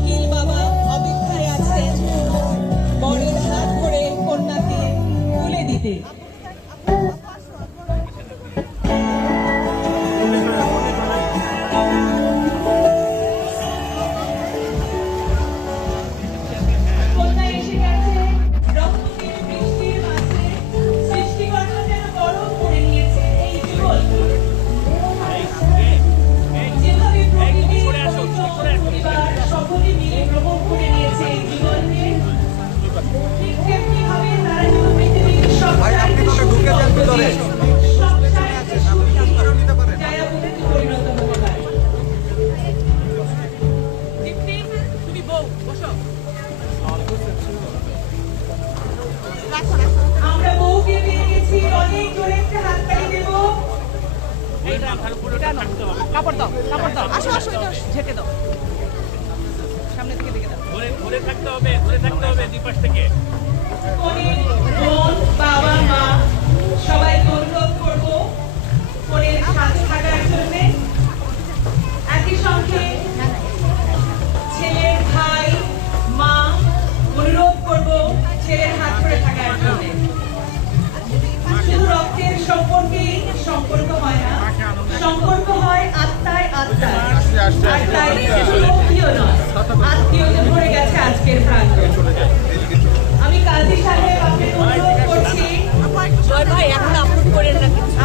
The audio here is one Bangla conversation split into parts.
উকিল বাবা অপেক্ষায় আছেন বরের হাত ধরে কন্যাকে তুলে দিতে। কন্যা এসে গেছে রক্তের বৃষ্টির মাঝে, সৃষ্টিকর্তা যেন বরণ করে নিয়েছে এই জীবন। যেভাবে প্রকৃতি পরিবার সকলে মিলে গ্রহণ করে নিয়েছে এই জীবনকে, ঠিক তেমনিভাবে তারা যেন পৃথিবীর সব চাইতে সুন্দর সব চাইতে সুখী জায়গা বলে পরিণত হতে পারে। তুমি বউ বসো। আমরা বউকে পেয়ে গেছি, অনেক জোরে একটা হাততালি দেব। কাপড় দাও, কাপড় দাও, আসো আসো, ঝেঁকে দাও, সামনে থেকে দেখে দাও। ঘুরে থাকতে হবে, ঘুরে থাকতে হবে দুই পাশ থেকে। কনের বোন, বাবা, মা সবাইকে অনুরোধ করব কনের সাথে থাকার জন্য। একই সঙ্গে ছেলের ভাই, মা অনুরোধ করব ছেলের হাত ধরে থাকার জন্য। শুধু রক্তের সম্পর্কেই সম্পর্ক হয় না, সম্পর্ক হয় আত্মায় আত্মায়। আর তাই শুধু রক্তীয় নয়, আত্মীয়তে ভরে গেছে আজকের প্রাঙ্গণ। আমি কাজী সাহেব আপনাকে অনুরোধ করছি,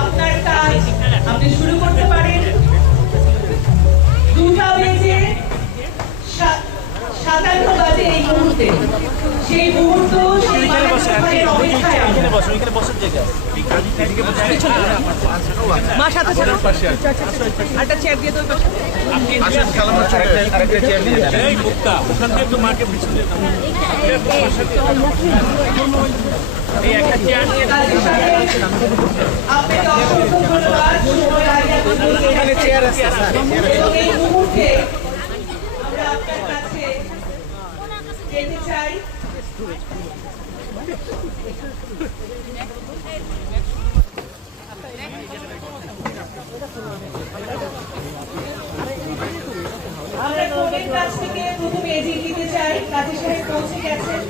আপনার কাজ আপনি শুরু করতে পারেন। 2টা বেজে 57 বাজে এই মুহূর্তে, সেই মুহূর্ত সেই মানুষের অপেক্ষায় আমরা। মা সাথে সাথে একটা চেয়ার দিয়ে দাও। এই মুক্তা ওখান থেকে তো মাকে পিছনে এই একটা চেয়ার নিয়ে কাজী সাহেব আপনাকে অসংখ্য ধন্যবাদ। সময় আগে এখানে চেয়ার আছে স্যার। এবং এই মুহূর্তে আমরা আপনার কাছে যেতে চাই। আমরা কনের কাছ থেকে প্রথমে এগিয়ে দিতে চাই। কাজী সাহেব পৌঁছে গেছেন।